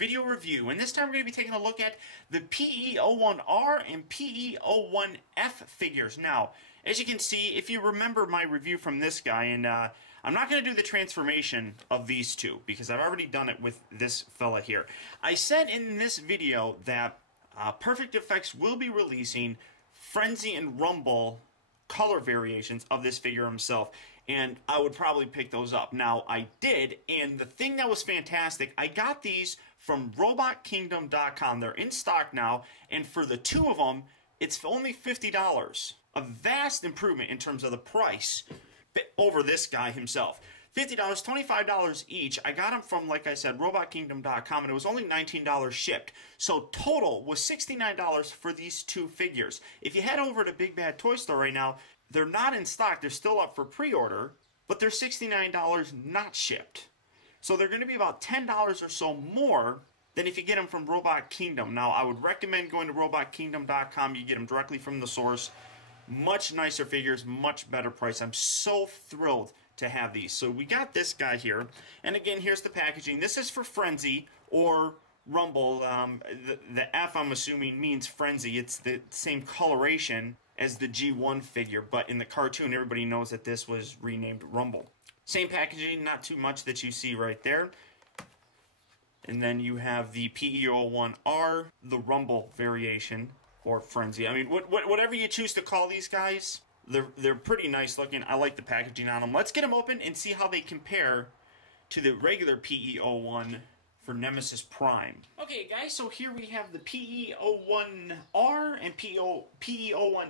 video review, and this time we're going to be taking a look at the PE-01R and PE-01F figures. Now, as you can see, if you remember my review from this guy, and I'm not going to do the transformation of these two because I've already done it with this fella here. I said in this video that Perfect Defects will be releasing Franzine and Rumble color variations of this figure himself, and I would probably pick those up. Now, I did, and the thing that was fantastic, I got these from robotkingdom.com. They're in stock now, and for the two of them, it's only $50. A vast improvement in terms of the price over this guy himself. $50, $25 each. I got them from, like I said, robotkingdom.com, and it was only $19 shipped. So total was $69 for these two figures. If you head over to Big Bad Toy Store right now, they're not in stock. They're still up for pre-order, but they're $69 not shipped. So they're going to be about $10 or so more than if you get them from Robot Kingdom. Now, I would recommend going to robotkingdom.com. You get them directly from the source. Much nicer figures, much better price. I'm so thrilled to have these. So we got this guy here, and again, here's the packaging. This is for Frenzy or Rumble. The F, I'm assuming, means Frenzy. It's the same coloration as the G1 figure, but in the cartoon, everybody knows that this was renamed Rumble. Same packaging, not too much that you see right there. And then you have the PE-01R, the Rumble variation, or Frenzy. I mean, whatever you choose to call these guys, they're pretty nice looking. I like the packaging on them. Let's get them open and see how they compare to the regular PE-01 for Nemesis Prime. Okay, guys, so here we have the PE-01R and PE-01F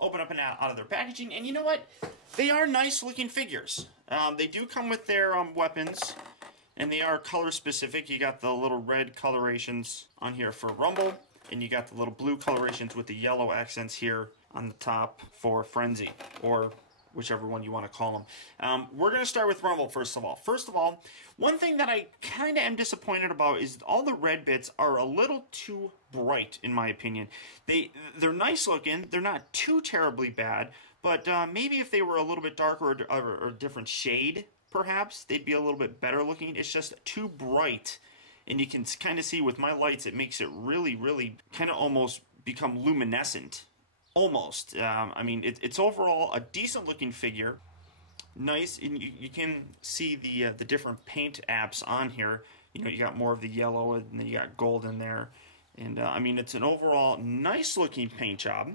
open up and out of their packaging. And you know what? They are nice looking figures. They do come with their weapons, and they are color specific. You got the little red colorations on here for Rumble, and you got the little blue colorations with the yellow accents here on the top for Frenzy, or whichever one you want to call them. We're going to start with Rumble first of all. First of all, one thing that I kind of am disappointed about is all the red bits are a little too bright, in my opinion. They're nice looking. They're not too terribly bad, but maybe if they were a little bit darker or a different shade, perhaps, they'd be a little bit better looking. It's just too bright. And you can kind of see with my lights, it makes it really, really kind of almost become luminescent. Almost. I mean, it's overall a decent looking figure. Nice, and you can see the different paint apps on here. You know, you got more of the yellow, and then you got gold in there. And I mean, it's an overall nice looking paint job.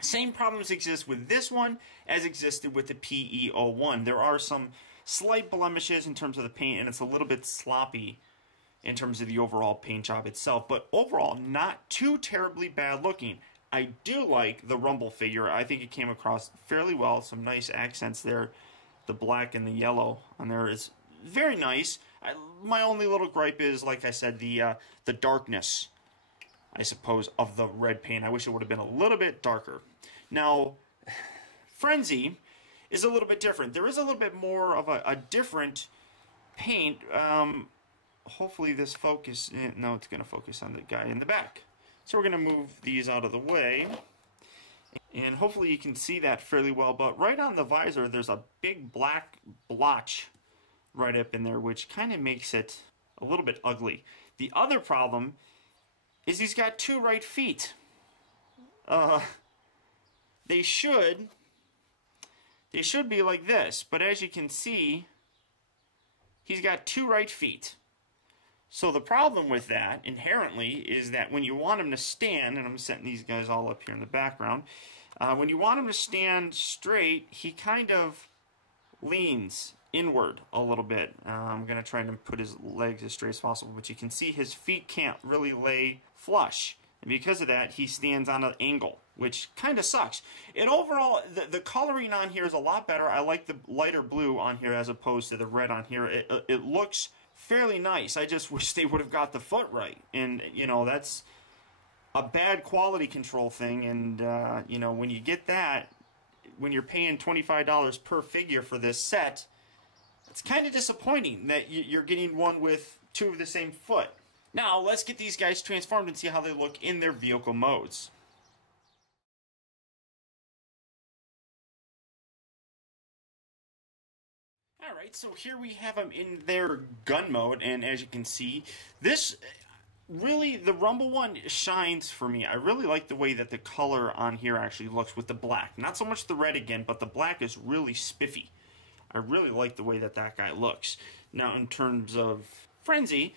Same problems exist with this one as existed with the PE-01. There are some slight blemishes in terms of the paint, and it's a little bit sloppy in terms of the overall paint job itself, but overall not too terribly bad looking. I do like the Rumble figure. I think it came across fairly well. Some nice accents there. The black and the yellow on there is very nice. My only little gripe is, like I said, the darkness, I suppose, of the red paint. I wish it would have been a little bit darker. Now, Frenzy is a little bit different. There is a little bit more of a different paint. Hopefully this focus, no, it's going to focus on the guy in the back. So we're going to move these out of the way, and hopefully you can see that fairly well. But right on the visor, there's a big black blotch right up in there, which kind of makes it a little bit ugly. The other problem is he's got two right feet. They should be like this, but as you can see, he's got two right feet. So the problem with that, inherently, is that when you want him to stand, and I'm setting these guys all up here in the background, when you want him to stand straight, he kind of leans inward a little bit. I'm going to try to put his legs as straight as possible, but you can see his feet can't really lay flush. And because of that, he stands on an angle, which kind of sucks. And overall, the coloring on here is a lot better. I like the lighter blue on here as opposed to the red on here. It looks fairly nice. I just wish they would have got the foot right, and you know, that's a bad quality control thing. And you know, when you get that, when you're paying $25 per figure for this set, it's kind of disappointing that you're getting one with two of the same foot. Now let's get these guys transformed and see how they look in their vehicle modes. Alright, so here we have them in their gun mode, and as you can see, this really, the Rumble one shines for me. I really like the way that the color on here actually looks with the black. Not so much the red again, but the black is really spiffy. I really like the way that that guy looks. Now, in terms of Franzine,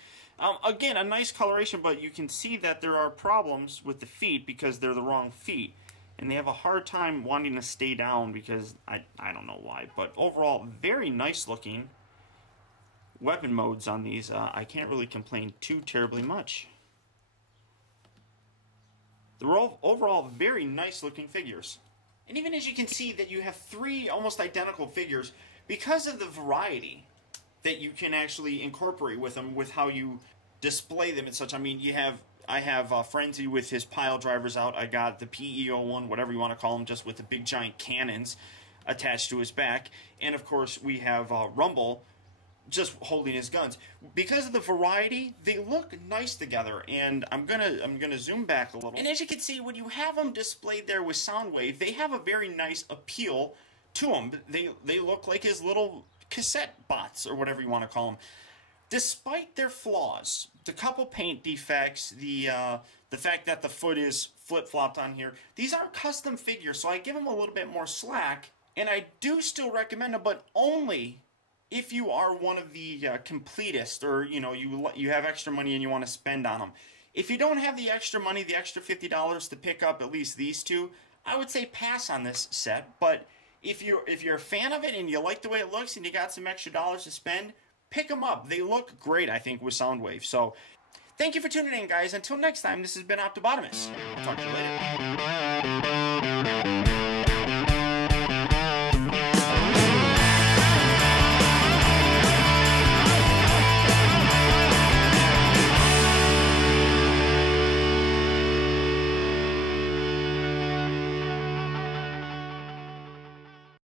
again, a nice coloration, but you can see that there are problems with the feet because they're the wrong feet. And they have a hard time wanting to stay down because, I don't know why. But overall, very nice looking weapon modes on these. I can't really complain too terribly much. They're all, overall, very nice looking figures. And even as you can see that you have three almost identical figures, because of the variety that you can actually incorporate with them, with how you display them and such. I mean, I have Franzine with his pile drivers out. I got the PE-01, whatever you want to call him, just with the big giant cannons attached to his back. And of course, we have Rumble just holding his guns. Because of the variety, they look nice together. And I'm gonna zoom back a little. And as you can see, when you have them displayed there with Soundwave, they have a very nice appeal to them. They look like his little cassette bots, or whatever you want to call them. Despite their flaws, the couple paint defects, the fact that the foot is flip-flopped on here, these aren't custom figures, so I give them a little bit more slack, and I do still recommend them, but only if you are one of the completists, or you have extra money and you want to spend on them. If you don't have the extra money, the extra $50 to pick up at least these two, I would say pass on this set. But if you're a fan of it and you like the way it looks and you got some extra dollars to spend, pick them up. They look great, I think, with Soundwave. So, thank you for tuning in, guys. Until next time, this has been Optobotomus. I'll talk to you later.